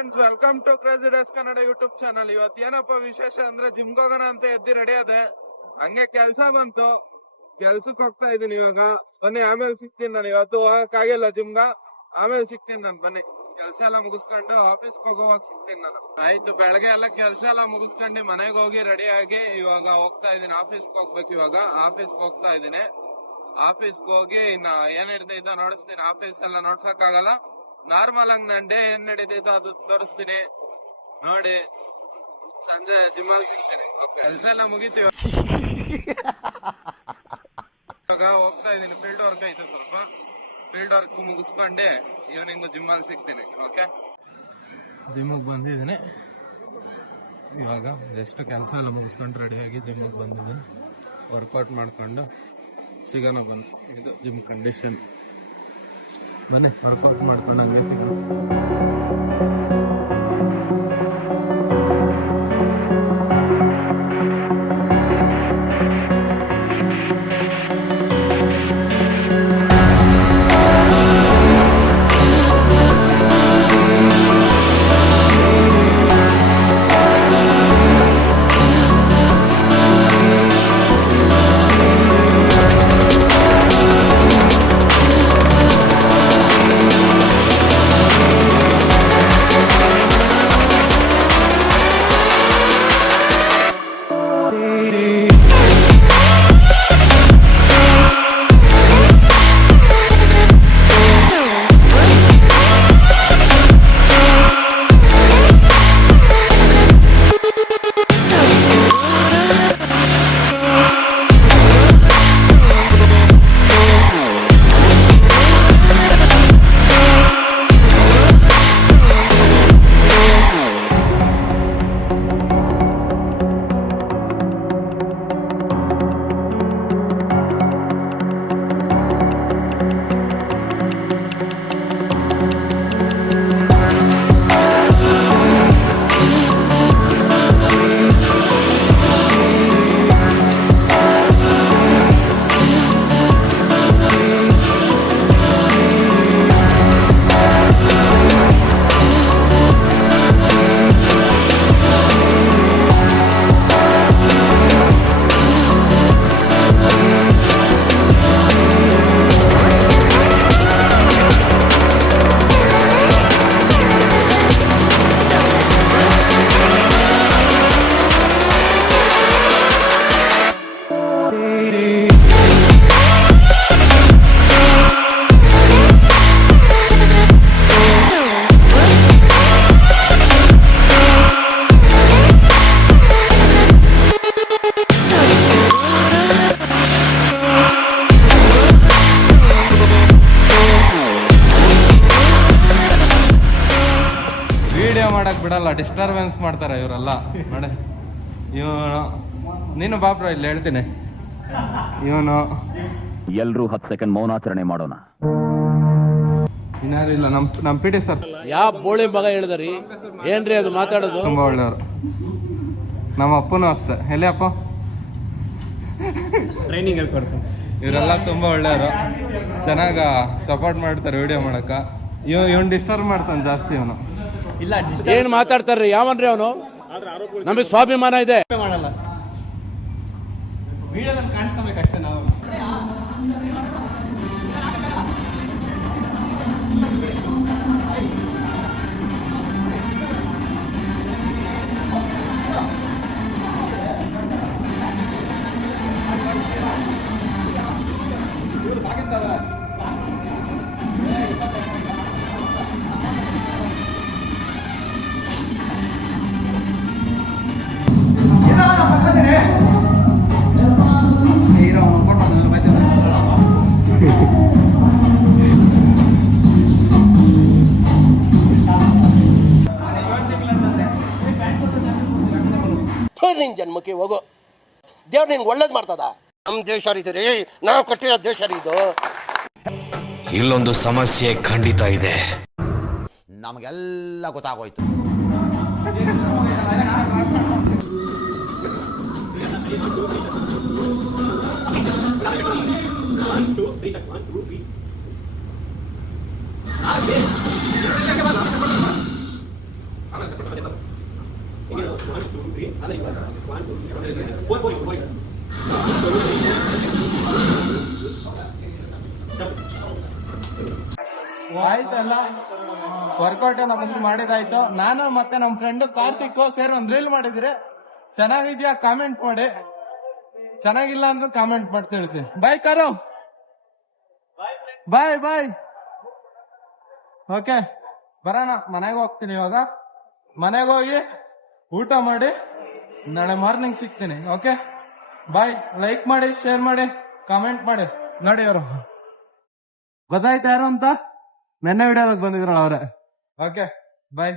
Friends, welcome to crazy days Kannada YouTube channel. ಇವತ್ತು ಏನಪ್ಪ ವಿಶೇಷ ಅಂದ್ರೆ ಜಿಮ್ ಹೋಗೋಣ ಅಂತ ಎದ್ದಿ ರೆಡಿ ಅದೆ. ಹಂಗೆ ಕೆಲ್ಸ ಬಂತು, ಕೆಲ್ಸಕ್ಕೆ ಹೋಗ್ತಾ ಇದೀನಿ ಇವಾಗ. ಬನ್ನಿ, ಆಮೇಲೆ ಸಿಗ್ತೀನಿ. ನಾನು ಇವತ್ತು ಹೋಗಕ್ಕಾಗಿಲ್ಲ ಜಿಮ್ಗ, ಆಮೇಲೆ ಸಿಗ್ತೀನಿ ನಾನು. ಬನ್ನಿ, ಕೆಲ್ಸ ಎಲ್ಲ ಮುಗಿಸ್ಕೊಂಡು ಆಫೀಸ್ಗೆ ಹೋಗುವಾಗ ಸಿಗ್ತೀನಿ ನಾನು. ಆಯ್ತು, ಬೆಳಗ್ಗೆ ಎಲ್ಲ ಕೆಲ್ಸ ಎಲ್ಲ ಮುಗಿಸ್ಕೊಂಡು ಮನೆಗೆ ಹೋಗಿ ರೆಡಿ ಆಗಿ ಇವಾಗ ಹೋಗ್ತಾ ಇದೀನಿ. ಆಫೀಸ್ಗೆ ಹೋಗ್ಬೇಕು ಇವಾಗ. ಆಫೀಸ್ಗೆ ಹೋಗ್ತಾ ಇದೀನಿ. ಆಫೀಸ್ಗೆ ಹೋಗಿ ಇನ್ನ ಏನ್ ಹಿಡ್ದೈತೋ ನೋಡಿಸ್ತೀನಿ. ಆಫೀಸ್ ಎಲ್ಲ ನೋಡ್ಸಕ್ ಆಗಲ್ಲ, ನಾರ್ಮಲ್ ಆಗಿ ನಾನ್ ಡೇ ಏನ್ ನಡೀತೈತೋ ಅದು ತೋರಿಸ್ತೀನಿ ನೋಡಿ. ಸಂಜೆ ಜಿಮ್ ಅಲ್ಲಿ ಸಿಗ್ತೀನಿ. ಕೆಲಸ ಎಲ್ಲ ಮುಗೀತೀವಿ, ಇವಾಗ ಹೋಗ್ತಾ ಇದೀನಿ. ಫೀಲ್ಡ್ ವರ್ಕ್ ಐತೆ, ಸ್ವಲ್ಪ ಫೀಲ್ಡ್ ವರ್ಕ್ ಮುಗಿಸ್ಕೊಂಡೆ ಈವ್ನಿಂಗ್ ಜಿಮ್ ಅಲ್ಲಿ ಸಿಗ್ತೀನಿ. ಓಕೆ, ಜಿಮ್ಗೆ ಬಂದಿದ್ದೀನಿ ಇವಾಗ. ಜಸ್ಟ್ ಕೆಲಸ ಎಲ್ಲ ಮುಗಿಸ್ಕೊಂಡು ರೆಡಿಯಾಗಿ ಜಿಮ್ಗೆ ಬಂದಿದ್ದೀನಿ. ವರ್ಕೌಟ್ ಮಾಡ್ಕೊಂಡು ಸಿಗೋಣ ಬಂದು. ಇದು ಜಿಮ್ ಕಂಡೀಷನ್. ಬನ್ನಿ, ವರ್ಕೌಟ್ ಮಾಡ್ಕೊಂಡು ಹಂಗೆ ಸಿಗೋಣ. ವಿಡಿಯೋ ಮಾಡಕ್ ಬಿಡಲ್ಲ, ಡಿಸ್ಟರ್ಬೆನ್ಸ್ ಮಾಡ್ತಾರೆ ಇವರೆಲ್ಲ ನೋಡಿ. ಇವನು ನೀನು ಬಾಪ್ರ ಇಲ್ಲಿ ಹೇಳ್ತೀನಿ. ಇವನು ಎಲ್ರೂ 10 ಸೆಕೆಂಡ್ ಮೌನಾಚರಣೆ ಮಾಡೋಣ. ಇನ್ನಾರಿಲ್ಲ, ನಮ್ ಪಿ ಟಿ ಸರ್. ಯಾವ ಬೋಳಿ ಮಗ ಹೇಳಿದ್ರಿ ಏನ್ರಿ ಅದು ಮಾತಾಡೋದು? ತುಂಬಾ ಒಳ್ಳೆಯವರು. ನಮ್ಮ ಅಪ್ಪನೂ ಅಷ್ಟೇ. ಎಲ್ಲಿ ಅಪ್ಪ? ಟ್ರೈನಿಂಗ್ ಹೇಳ್ಕೊಡ್ತೀನಿ. ಇವರೆಲ್ಲ ತುಂಬಾ ಒಳ್ಳೆಯವರು, ಚೆನ್ನಾಗ ಸಪೋರ್ಟ್ ಮಾಡ್ತಾರೆ ವಿಡಿಯೋ ಮಾಡಕ. ಇವನ್ ಡಿಸ್ಟರ್ಬ್ ಮಾಡ್ತಾನೆ ಜಾಸ್ತಿ ಇವನು. ಏನ್ ಮಾತಾಡ್ತಾರ್ರಿ? ಯಾವನ್ರಿ ಅವನು? ನಮಗೆ ಸ್ವಾಭಿಮಾನ ಇದೆ. ಮಾಡಲ್ಲ, ವಿಡಿಯೋದಲ್ಲಿ ಕಾಣಿಸ್ಕೋಬೇಕಷ್ಟೇ ನಾವು. ನಿನ್ ಜನ್ಮಕ್ಕೆ ಹೋಗೋ, ದೇವ್ರು ನಿನ್ಗೆ ಒಳ್ಳೇದು ಮಾಡ್ತದ. ನಮ್ ದೇಶ ಇದು ರೀ, ನಾವು ಕಟ್ಟಿರೋ ದೇಶ ಇದು. ಇಲ್ಲೊಂದು ಸಮಸ್ಯೆ ಖಂಡಿತ ಇದೆ. ನಮಗೆಲ್ಲ ಗೊತ್ತಾಗೋಯ್ತು. ಆಯ್ತಲ್ಲ, ವರ್ಕೌಟ್ ನಮ್ದು ಮಾಡಿದಾಯ್ತು. ನಾನು ಮತ್ತೆ ನಮ್ ಫ್ರೆಂಡ್ ಕಾರ್ತಿಕ್ ಸೇರಿ ಒಂದ್ ರೀಲ್ ಮಾಡಿದ್ರಿ. ಚೆನ್ನಾಗಿದ್ಯಾ ಕಾಮೆಂಟ್ ಮಾಡಿ, ಚೆನ್ನಾಗಿಲ್ಲ ಅಂದ್ರೆ ಕಾಮೆಂಟ್ ಮಾಡಿ ತಿಳಿಸಿ. ಬಾಯ್ ಕಾರು, ಬಾಯ್ ಬಾಯ್. ಓಕೆ ಬರೋಣ, ಮನೆಗೆ ಹೋಗ್ತೀನಿ ಇವಾಗ. ಮನೆಗೆ ಹೋಗಿ ಊಟ ಮಾಡಿ ನಾಳೆ ಮಾರ್ನಿಂಗ್ ಸಿಗ್ತೀನಿ. Okay bye. ಲೈಕ್ ಮಾಡಿ, ಶೇರ್ ಮಾಡಿ, ಕಾಮೆಂಟ್ ಮಾಡಿ. ನೋಡಿ ಅವರು ಗೊತ್ತಾಯ್ತು ಯಾರು ಅಂತ, ನೆನ್ನೆ ವಿಡಿಯೋದಾಗ ಬಂದಿದ್ರಲ್ಲ ಅವ್ರೆ. ಓಕೆ ಬಾಯ್.